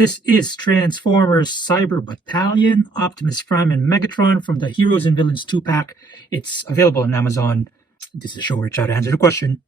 This is Transformers Cyber Battalion, Optimus Prime, and Megatron from the Heroes and Villains 2-pack. It's available on Amazon. This is a show where I try to answer the question.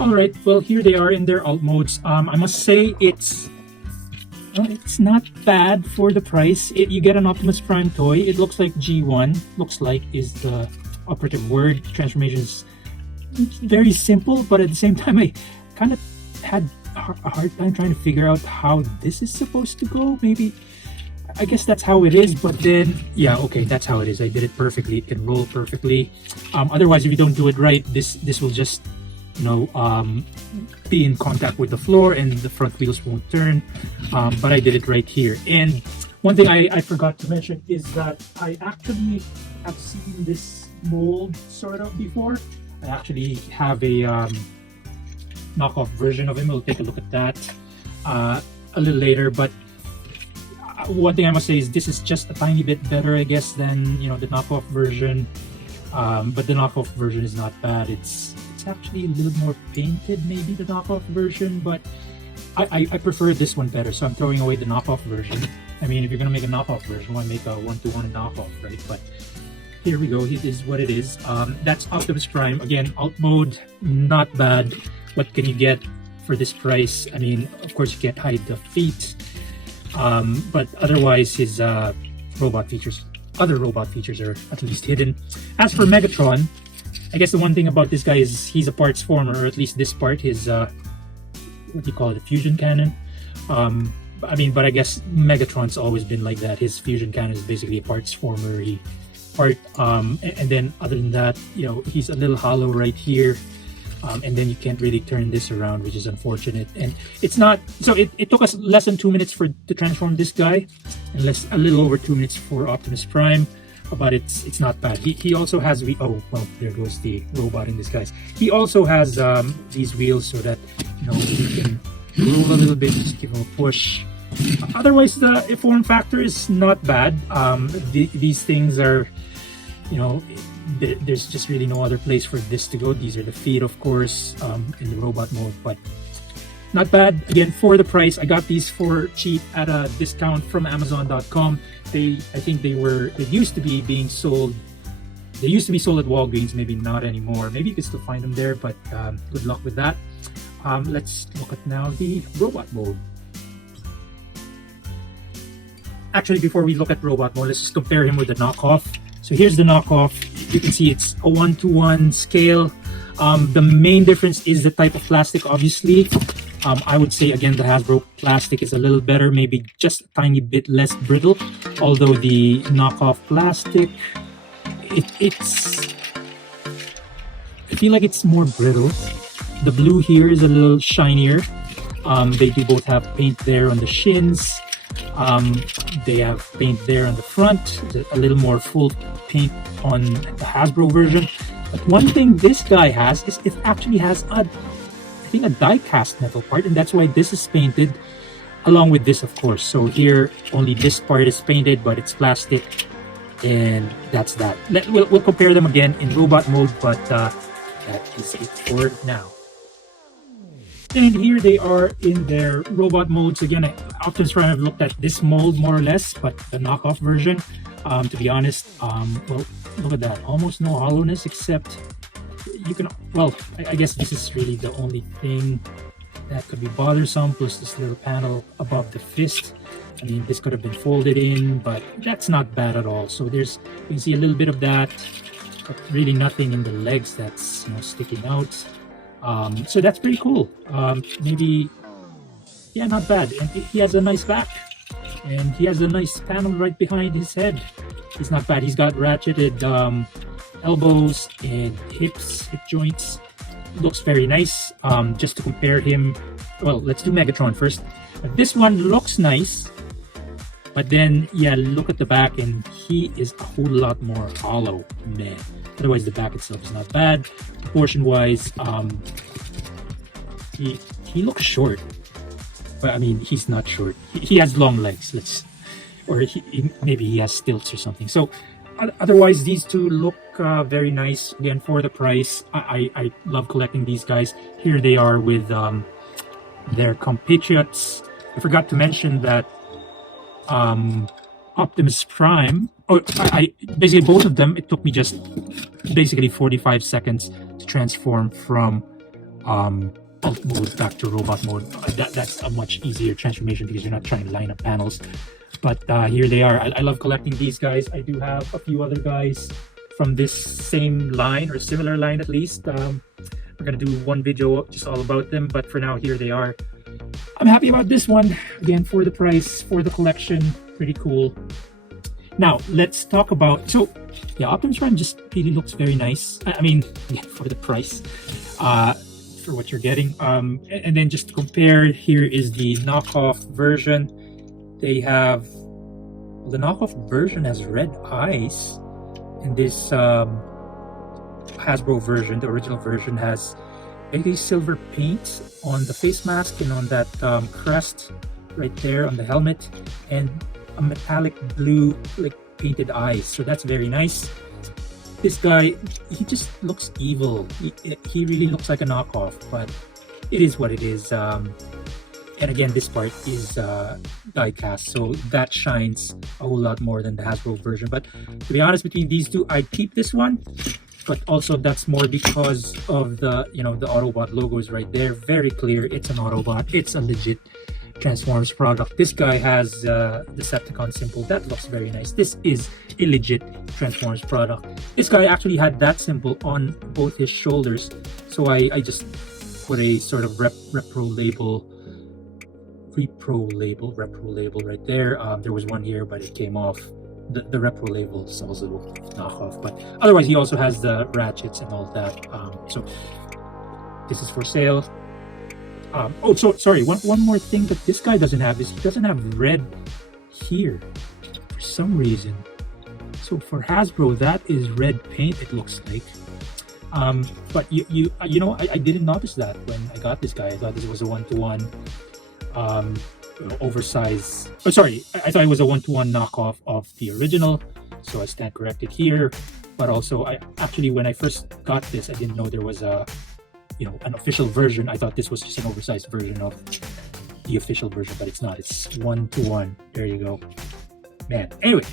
Alright, well, here they are in their alt modes. I must say it's not bad for the price. You get an Optimus Prime toy. It looks like G1. Looks like is the operative word. Transformation's very simple, but at the same time, I kind of had a hard time trying to figure out how this is supposed to go. Maybe, I guess that's how it is, but then, yeah, okay, that's how it is. I did it perfectly. It can roll perfectly. Otherwise, if you don't do it right, this will just be in contact with the floor and the front wheels won't turn, but I did it right here. And one thing I forgot to mention is that I actually have seen this mold sort of before. I actually have a knockoff version of him. We'll take a look at that a little later, but one thing I must say is this is just a tiny bit better, I guess, than the knockoff version. But the knockoff version is not bad. It's actually a little more painted, maybe, the knockoff version, but I prefer this one better, so I'm throwing away the knockoff version. I mean, if you're gonna make a knockoff version, why make a one-to-one knockoff, right? But here we go, it is what it is. That's Optimus Prime. Again, alt mode, not bad. What can you get for this price? I mean, of course you can't hide the feet, but otherwise his other robot features are at least hidden. As for Megatron, I guess the one thing about this guy is he's a parts former, or at least this part, his what do you call it, a fusion cannon. But I guess Megatron's always been like that. His fusion cannon is basically a parts former part, and then other than that, he's a little hollow right here, and then you can't really turn this around, which is unfortunate. And it's not so. It took us less than 2 minutes to transform this guy, and a little over 2 minutes for Optimus Prime. But it's not bad. He also has oh well, there goes the robot in disguise. He also has these wheels so that you can roll a little bit, just give him a push. Otherwise, the form factor is not bad. These things are, there's just really no other place for this to go. These are the feet, of course, in the robot mode, but not bad. Again, for the price, I got these for cheap at a discount from Amazon.com. I think they used to be sold at Walgreens, maybe not anymore. Maybe you can still find them there, but good luck with that. Let's look at now the robot mode. Actually, before we look at robot mode, let's just compare him with the knockoff. So here's the knockoff. You can see it's a 1-to-1 scale. The main difference is the type of plastic, obviously. I would say, again, the Hasbro plastic is a little better, maybe just a tiny bit less brittle. Although the knockoff plastic, I feel like it's more brittle. The blue here is a little shinier. They do both have paint there on the shins. They have paint there on the front. A little more full paint on the Hasbro version. But one thing this guy has is it actually has a die-cast metal part, and that's why this is painted along with this, of course. So here only this part is painted, but it's plastic, and that's that. We'll compare them again in robot mode, but that is it for now. And here they are in their robot modes. Again, Optimus Prime, I've looked at this mold more or less, but the knockoff version, to be honest, well, look at that, almost no hollowness, except you can, well, I guess this is really the only thing that could be bothersome, plus this little panel above the fist. I mean, this could have been folded in, but that's not bad at all. So you can see a little bit of that, but really nothing in the legs that's sticking out. So that's pretty cool. Maybe, yeah, not bad. And he has a nice back, and he has a nice panel right behind his head. It's not bad. He's got ratcheted elbows and hip joints. Looks very nice. Just to compare him, well, let's do Megatron first. This one looks nice, but then yeah, look at the back, and he is a whole lot more hollow, man. Otherwise, the back itself is not bad. Proportion wise, he looks short, but I mean, he's not short. He has long legs. Maybe he has stilts or something. So otherwise, these two look very nice. Again, for the price, I love collecting these guys. Here they are with their compatriots. I forgot to mention that Optimus Prime. Basically both of them. It took me just basically 45 seconds to transform from alt mode back to robot mode. That's a much easier transformation because you're not trying to line up panels. But here they are. I love collecting these guys. I do have a few other guys from this same line, or similar line at least. We're gonna do one video just all about them, but for now, here they are. I'm happy about this one. Again, for the price, for the collection, pretty cool. Now, let's talk about, so yeah, Optimus Prime just really looks very nice. I mean, yeah, for the price, for what you're getting. And then just to compare, here is the knockoff version. They have, the knockoff version has red eyes, and this Hasbro version, the original version, has maybe silver paint on the face mask and on that crest right there on the helmet, and a metallic blue like painted eyes. So that's very nice. This guy, he just looks evil. He really looks like a knockoff, but it is what it is. And again, this part is die cast, so that shines a whole lot more than the Hasbro version. But to be honest, between these two, I'd keep this one. But also that's more because of the, the Autobot logo is right there. Very clear, it's an Autobot. It's a legit Transformers product. This guy has Decepticon symbol. That looks very nice. This is a legit Transformers product. This guy actually had that symbol on both his shoulders. So I just put a sort of repro label right there. There was one here, but it came off. The repro label is also knockoff, but otherwise he also has the ratchets and all that. So this is for sale. Oh, so sorry, one more thing that this guy doesn't have is he doesn't have red here for some reason. So for Hasbro, that is red paint, it looks like. But I didn't notice that when I got this guy. I thought this was a 1-to-1 oversized. Oh, sorry, I thought it was a 1-to-1 knockoff of the original. So I stand corrected here. But also, when I first got this, I didn't know there was an official version. I thought this was just an oversized version of the official version, but it's not. It's 1-to-1. There you go, man. Anyway,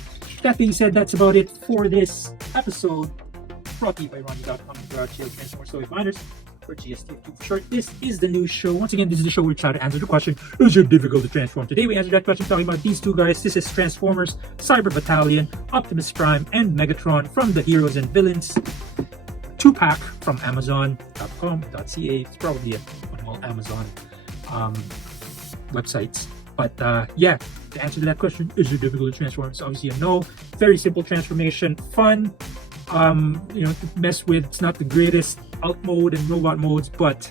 that being said, that's about it for this episode. Brought to you by RONJIE.COM and RONJIE Transformers Toy Finders, or GST2 for short. This is the new show. Once again, this is the show where we try to answer the question, is it difficult to transform? Today we answered that question talking about these two guys. This is Transformers, Cyber Battalion, Optimus Prime, and Megatron from the Heroes and Villains 2-pack from Amazon.com.ca. It's probably on all Amazon websites. But yeah, to answer that question, is it difficult to transform? It's obviously a no. Very simple transformation, fun. To mess with. It's not the greatest alt mode and robot modes, but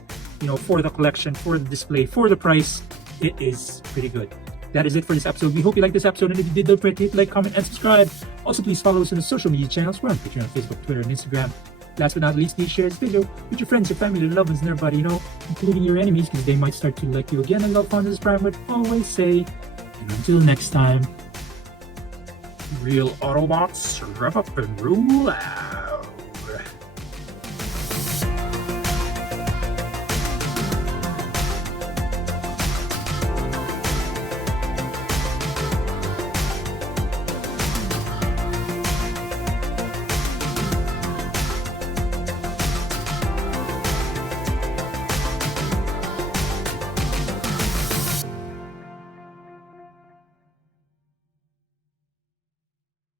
for the collection, for the display, for the price, it is pretty good. That is it for this episode. We hope you liked this episode, and if you did, don't forget to hit like, comment, and subscribe. Also, please follow us on the social media channels. We're on Patreon, Facebook, Twitter, and Instagram. Last but not least, please share this video with your friends, your family, your loved ones, and everybody including your enemies, because they might start to like you again. And love, Optimus Prime would always say, and until next time, real Autobots, rev up and roll out.